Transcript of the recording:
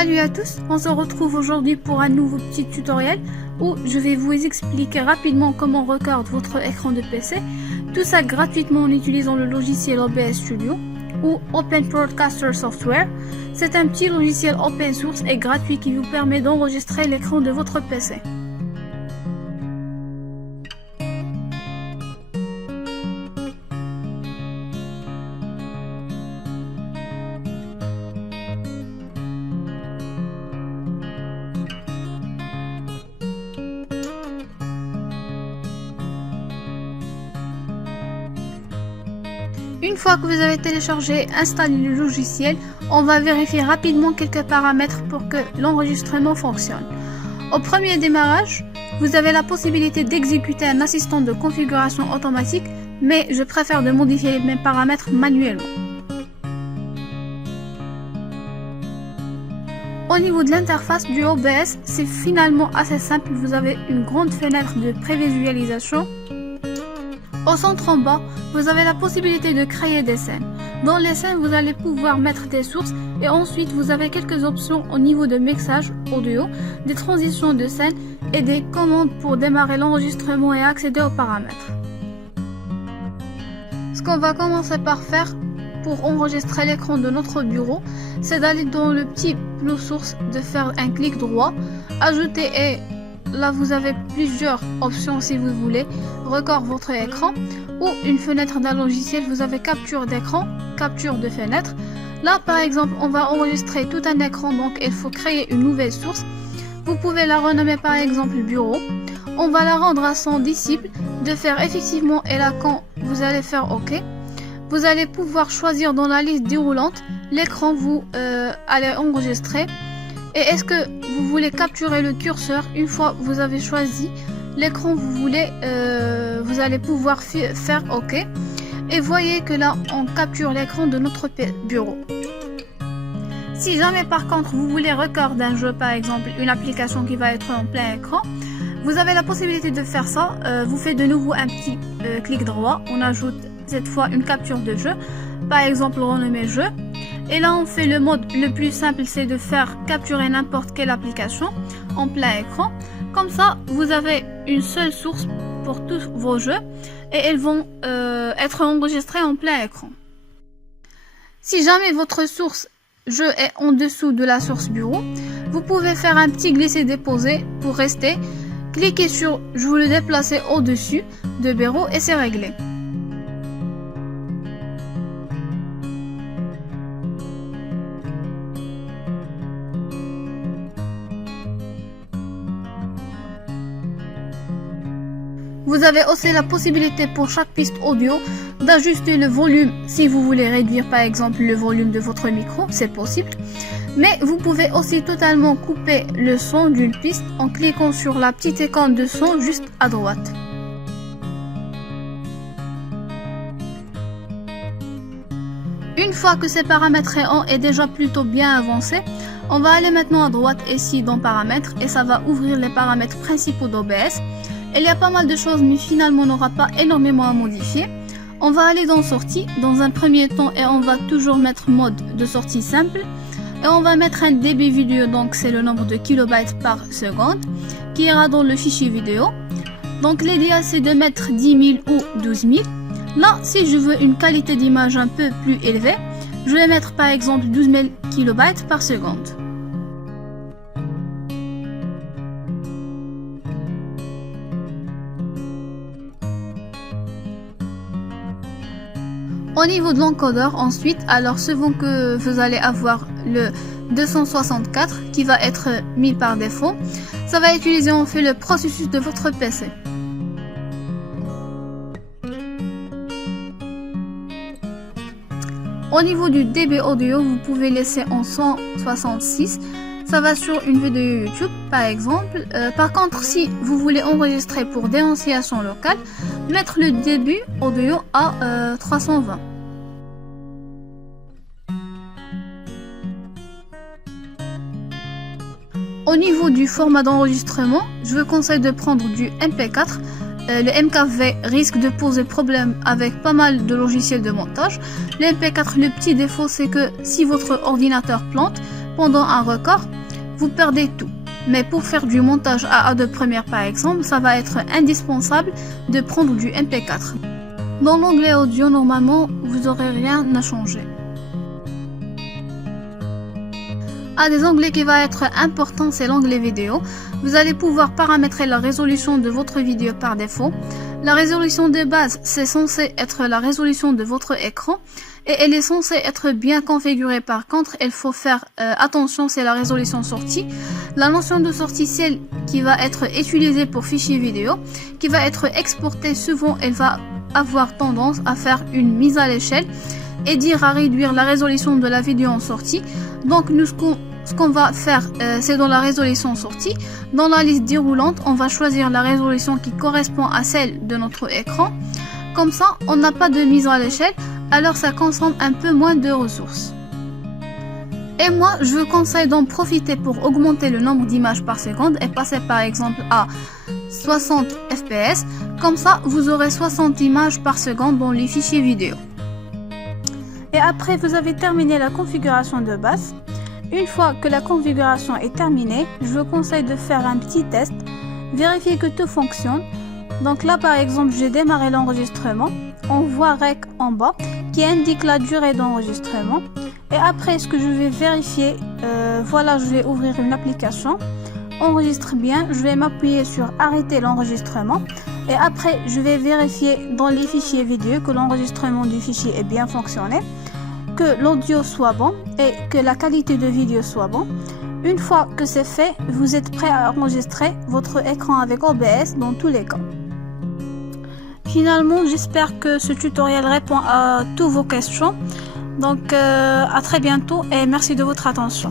Salut à tous, on se retrouve aujourd'hui pour un nouveau petit tutoriel où je vais vous expliquer rapidement comment record votre écran de PC. Tout ça gratuitement en utilisant le logiciel OBS Studio ou Open Broadcaster Software. C'est un petit logiciel open source et gratuit qui vous permet d'enregistrer l'écran de votre PC. Une fois que vous avez téléchargé et installé le logiciel, on va vérifier rapidement quelques paramètres pour que l'enregistrement fonctionne. Au premier démarrage, vous avez la possibilité d'exécuter un assistant de configuration automatique, mais je préfère de modifier mes paramètres manuellement. Au niveau de l'interface du OBS, c'est finalement assez simple. Vous avez une grande fenêtre de prévisualisation. Au centre en bas, vous avez la possibilité de créer des scènes. Dans les scènes, vous allez pouvoir mettre des sources et ensuite vous avez quelques options au niveau de mixage audio, des transitions de scène et des commandes pour démarrer l'enregistrement et accéder aux paramètres. Ce qu'on va commencer par faire pour enregistrer l'écran de notre bureau, c'est d'aller dans le petit plus source, de faire un clic droit, ajouter et là vous avez plusieurs options si vous voulez, record votre écran ou une fenêtre d'un logiciel, vous avez capture d'écran, capture de fenêtre. Là par exemple on va enregistrer tout un écran, donc il faut créer une nouvelle source. Vous pouvez la renommer par exemple bureau. On va la rendre à son disciple de faire effectivement et là quand vous allez faire OK, vous allez pouvoir choisir dans la liste déroulante l'écran vous allez enregistrer. Et est-ce que vous voulez capturer le curseur? Une fois vous avez choisi l'écran vous allez pouvoir faire OK. Et voyez que là on capture l'écran de notre bureau. Si jamais par contre vous voulez recorder un jeu, par exemple une application qui va être en plein écran, vous avez la possibilité de faire ça. Vous faites de nouveau un petit clic droit, on ajoute cette fois une capture de jeu, par exemple renommer jeu. Et là on fait le mode le plus simple, c'est de faire capturer n'importe quelle application en plein écran. Comme ça vous avez une seule source pour tous vos jeux et elles vont être enregistrées en plein écran. Si jamais votre source jeu est en dessous de la source bureau, vous pouvez faire un petit glisser-déposer pour rester. Cliquez sur je veux le déplacer au-dessus de bureau et c'est réglé. Vous avez aussi la possibilité pour chaque piste audio d'ajuster le volume si vous voulez réduire par exemple le volume de votre micro, c'est possible. Mais vous pouvez aussi totalement couper le son d'une piste en cliquant sur la petite icône de son juste à droite. Une fois que ces paramètres est déjà plutôt bien avancé, on va aller maintenant à droite ici dans paramètres et ça va ouvrir les paramètres principaux d'OBS. Il y a pas mal de choses mais finalement on n'aura pas énormément à modifier. On va aller dans sortie dans un premier temps et on va toujours mettre mode de sortie simple. Et on va mettre un débit vidéo, donc c'est le nombre de kilobytes par seconde qui ira dans le fichier vidéo. Donc l'idéal c'est de mettre 10 000 ou 12 000. Là si je veux une qualité d'image un peu plus élevée, je vais mettre par exemple 12 000 kilobytes par seconde. Au niveau de l'encodeur ensuite, alors selon que vous allez avoir le 264 qui va être mis par défaut, ça va utiliser en fait le processus de votre PC. Au niveau du débit audio, vous pouvez laisser en 166, ça va sur une vidéo YouTube par exemple. Par contre, si vous voulez enregistrer pour dénonciation locale, mettre le débit audio à 320. Au niveau du format d'enregistrement, je vous conseille de prendre du MP4. Le MKV risque de poser problème avec pas mal de logiciels de montage. Le MP4, le petit défaut, c'est que si votre ordinateur plante, pendant un record, vous perdez tout. Mais pour faire du montage à Adobe Premiere par exemple, ça va être indispensable de prendre du MP4. Dans l'onglet audio, normalement, vous n'aurez rien à changer. Un des onglets qui va être important, c'est l'onglet vidéo. Vous allez pouvoir paramétrer la résolution de votre vidéo par défaut. La résolution de base, c'est censé être la résolution de votre écran et elle est censée être bien configurée. Par contre, il faut faire attention, c'est la résolution sortie. La notion de sortie, celle qui va être utilisée pour fichier vidéo, qui va être exportée. Souvent, elle va avoir tendance à faire une mise à l'échelle et dire à réduire la résolution de la vidéo en sortie. Donc, nous, ce qu'on va faire, c'est dans la résolution sortie. Dans la liste déroulante, on va choisir la résolution qui correspond à celle de notre écran. Comme ça, on n'a pas de mise à l'échelle, alors ça consomme un peu moins de ressources. Et moi, je vous conseille d'en profiter pour augmenter le nombre d'images par seconde et passer par exemple à 60 fps. Comme ça, vous aurez 60 images par seconde dans les fichiers vidéo. Et après, vous avez terminé la configuration de base. Une fois que la configuration est terminée, je vous conseille de faire un petit test, vérifier que tout fonctionne. Donc là par exemple, j'ai démarré l'enregistrement, on voit REC en bas qui indique la durée d'enregistrement. Et après, ce que je vais vérifier, voilà, je vais ouvrir une application, enregistre bien, je vais m'appuyer sur arrêter l'enregistrement. Et après, je vais vérifier dans les fichiers vidéo que l'enregistrement du fichier est bien fonctionné, que l'audio soit bon et que la qualité de vidéo soit bon. Une fois que c'est fait, vous êtes prêt à enregistrer votre écran avec OBS dans tous les cas. Finalement, j'espère que ce tutoriel répond à toutes vos questions. Donc à très bientôt et merci de votre attention.